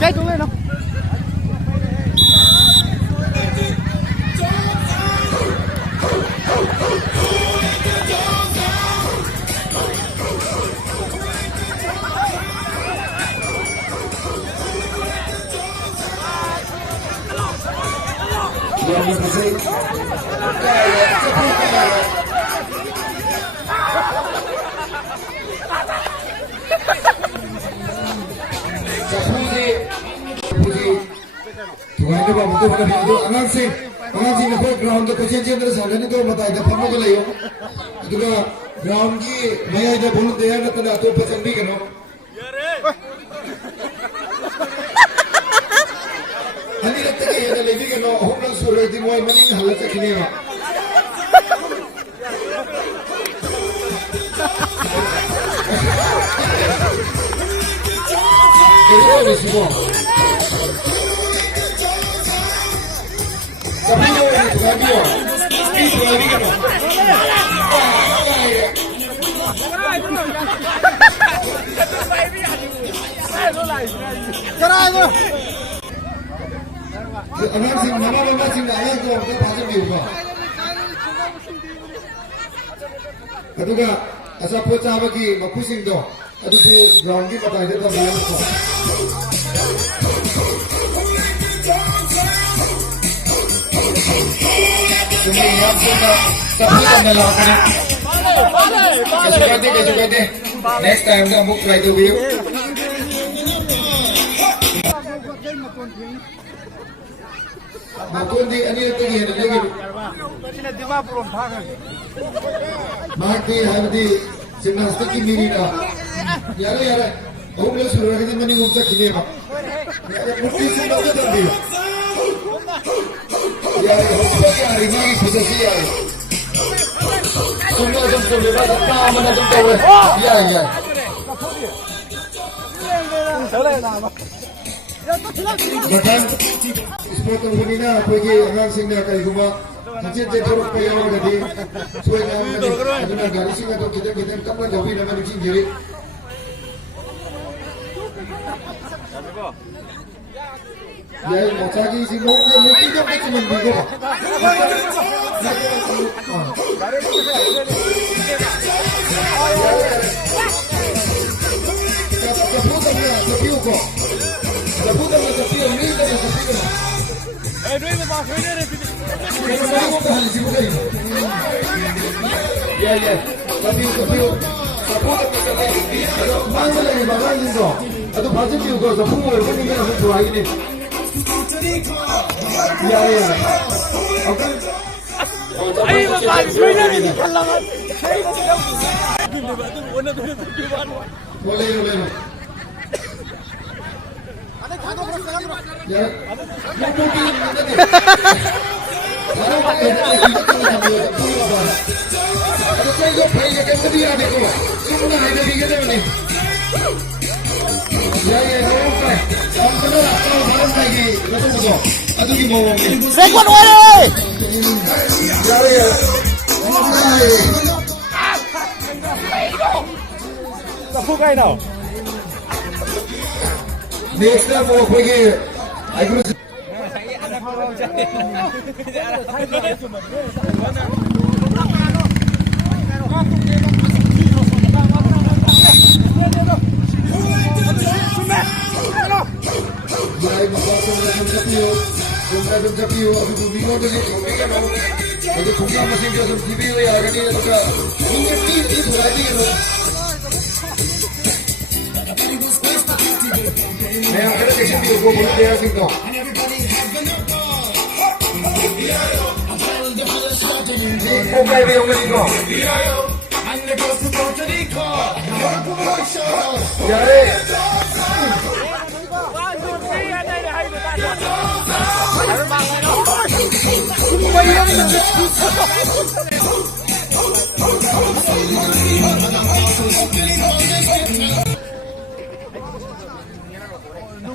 cái xuống lên không? Tuhan itu betul pada itu angan sih nak ground tu kecil terus ada ni tu mata ada pernah je layu. Itu kan ground ki maya ada bulu daya nak ada tu pasang di kan? Hani nak tak ada lagi kan? Home run suruh di muai mani halat tak kini lah. Ini apa semua? Tapi yo ini juga dia. Itu lagi kan? Kerai tu. Angan sih, nama sih angan tu kita pasang di rumah. Itu kan asal pocah bagi makusing tu. Itu di ground kita pada itu tu main tu. Kasih. Next time kamu try to view. Makun di ani itu ni lagi. Sini diwa belum pangan. Mati hari gimnastik ini na. Yara. Om le suruh lagi mani umsa kini ma. Mukti semua tu tadi. Yara, hari ni posisi yara. Semua jam lepas apa mana jam tahu? Ya. Bahkan sport ini na pergi orang sini kali cuma kecil teruk payah orang tadi. Suai kami ada nak garis sini atau kita kamu jauh ni nama lucin jadi. Ya, macam ni si mungkin dia macam mana? Ya. Tapi mana lagi bagai itu? Atau pasal itu kau sepuluh orang ni yang tu lagi ni. Ya. Okay. Ayo bagai mana ni kalangan? Boleh. Ya. Mungkin nanti. Ada saya go play ke dia ni ko. Semua ada di kita ni. Ya, okey. Kamu barang lagi. Betul betul. Aduh ni mau. Sekon wale. Ya. Tahu kai tau. Next time mau pergi. Aku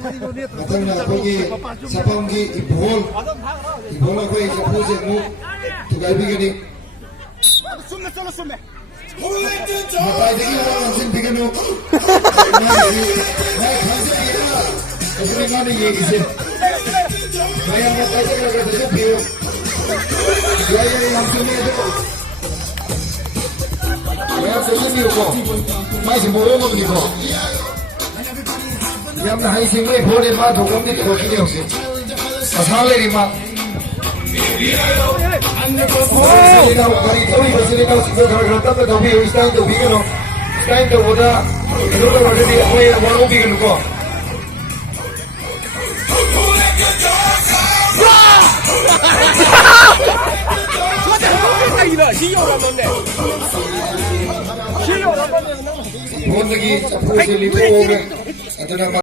마탕나 거기 사방기 이볼 이볼하고 이제 포즈 무 두갈비기니 마타이데기 원하는 비기노 나의 간색이야 어떻게 나는 얘기지 나의 마타이데기가 그래서 비요 야야야 양심해도 내가 조심이었고 마이스 모르는 이거 얌나 하이싱의 보내마 도공이 도끼니 없이 사살레리마 세리나고 가리 토이 세리나고 지금 그렇다면 더 비요 스타인도 비기노 스타인도보다 이거를 얼레디 왜 원호 비기노 거 본능이 포즈를 입고 오면